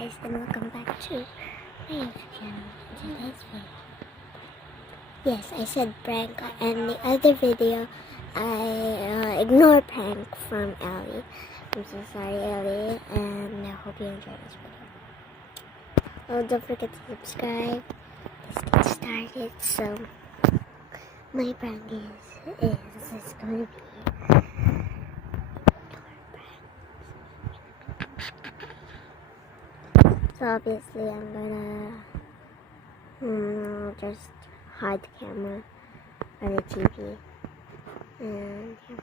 guys, and welcome back to my YouTube channel. Today's video. Yes, I said prank, and the other video I ignore prank from Ellie. I'm so sorry, Ellie, and I hope you enjoy this video. Oh, don't forget to subscribe. Let's get started. So my prank is going to be. So obviously I'm gonna just hide the camera on the TV, and yeah.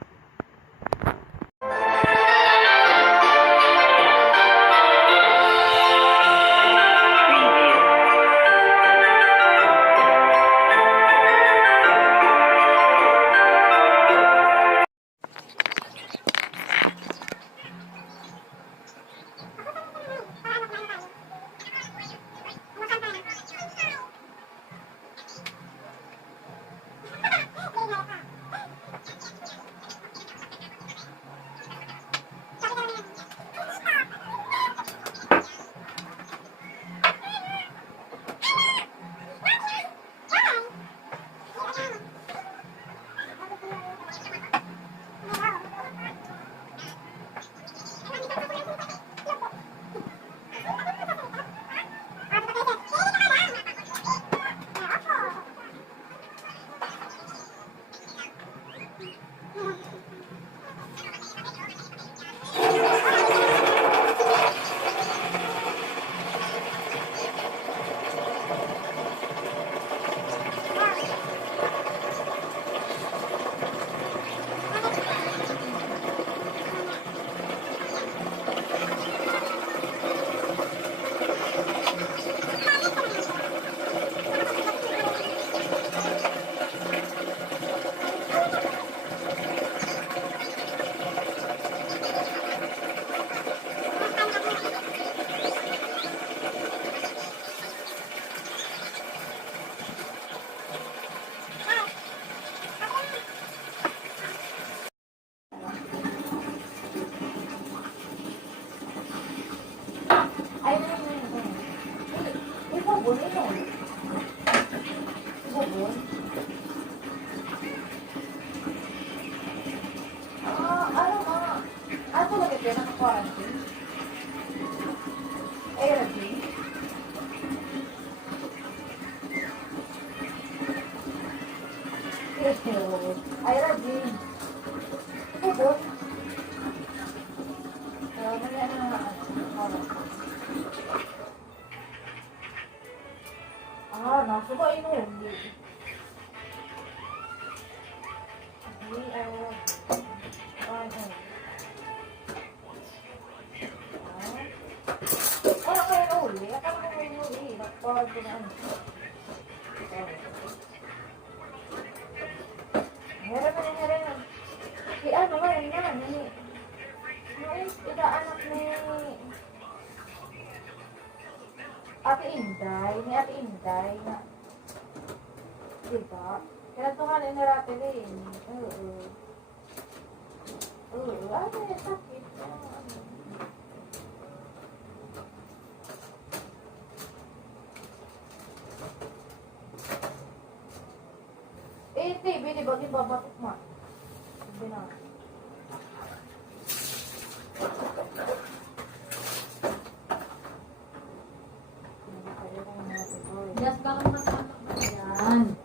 Nasa ba ino hindi? Hindi ano kayo na uli? Akala ko kayo uli. Nakapawag ko na ano. Meron na. Si ano ba yun na? Ida anak ni Ate Inday na. Diba? Kaya tuhanin na natin rin. Ano yung sakit? TV, di ba? Di ba batok ma? Hindi na. Just baka makatama yan.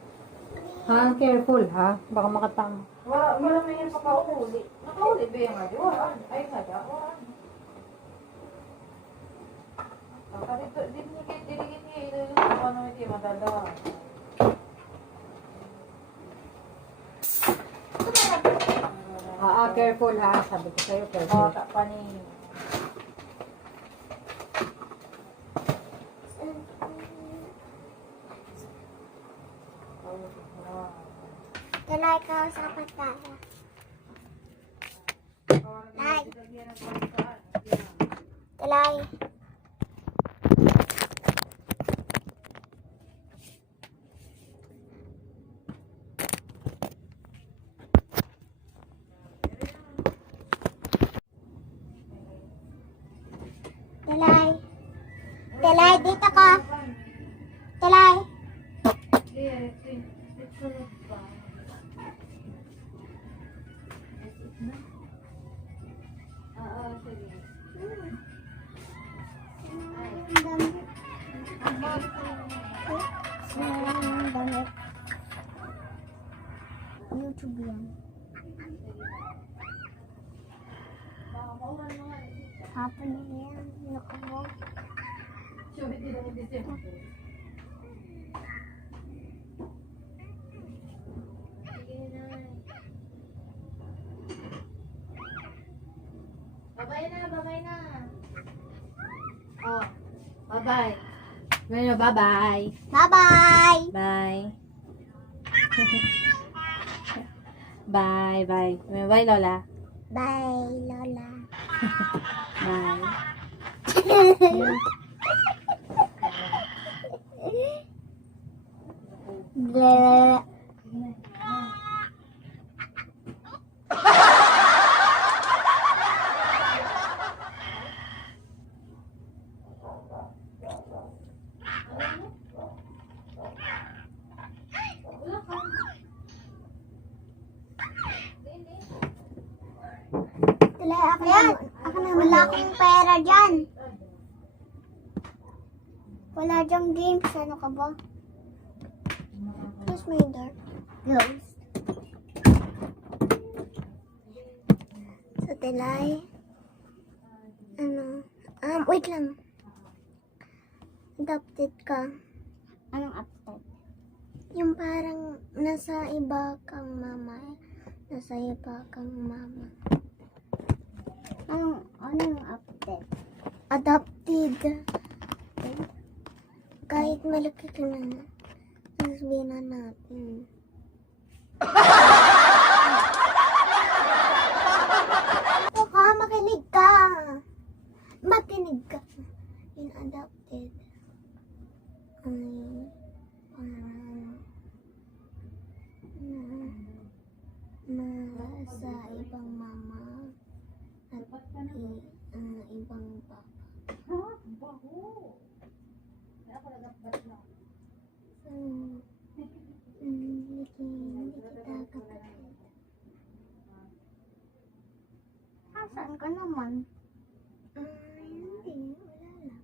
Ha? Careful ha. Baka makatama. Wala na yan pagkauli. Nakauli ba yung nga? Wala. Ay, nada. Wala. Diligin niya. Ito ano hindi madala. Careful ha. Sabi ko sa'yo, careful. Takpan ni. Talay ka sa pataya. Talay. Talay. Talay. Telay, dito ka. Telay. YouTube yan. Hapon na yan. Naku. Babay na, babay na. Oh, bye-bye. Bueno, bye-bye. Bye-bye! Bye. Bye, bye. Bye, Lola. Bye, Lola. Bye. Bleh. Ako na, wala akong pera dyan. Wala dyang games. Ano ka ba? Who's my door? Ghost. Sa Telay. Wait lang. Adopted ka. Anong adopted? Yung parang nasa iba kang mama. Nasa iba kang mama. Anong adopted? Adopted. Kahit malaki ka na, sasabihin na natin. Ito ka, makinig ka. Makinig ka. Yung adopted. Sa ibang mama at ibang papa. Hindi kita kapatid. Saan ka naman? Hindi, wala lang.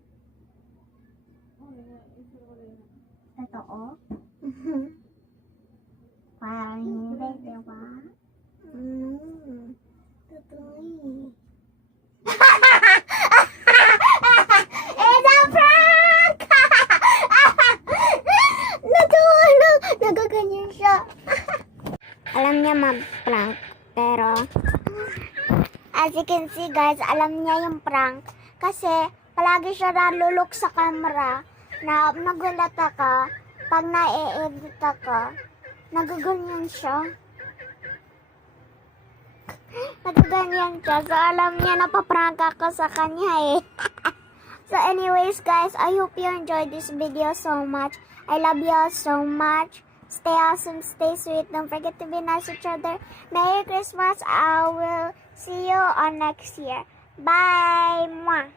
Totoo? Parang hindi, diba? Totoo eh. It's a prank! Nagaganyan siya. Alam niya mag-prank, pero as you can see guys, alam niya yung prank. Kasi palagi siya nalulok sa camera na nagulata ka. Pag na-edit ka, nagaganyan siya. Nagaganyan siya. So alam niya na paprank ako sa kanya eh. So anyways guys, I hope you enjoyed this video so much. I love you all so much. Stay awesome, stay sweet. Don't forget to be nice to each other. Merry Christmas. I will see you on next year. Bye. Mwah.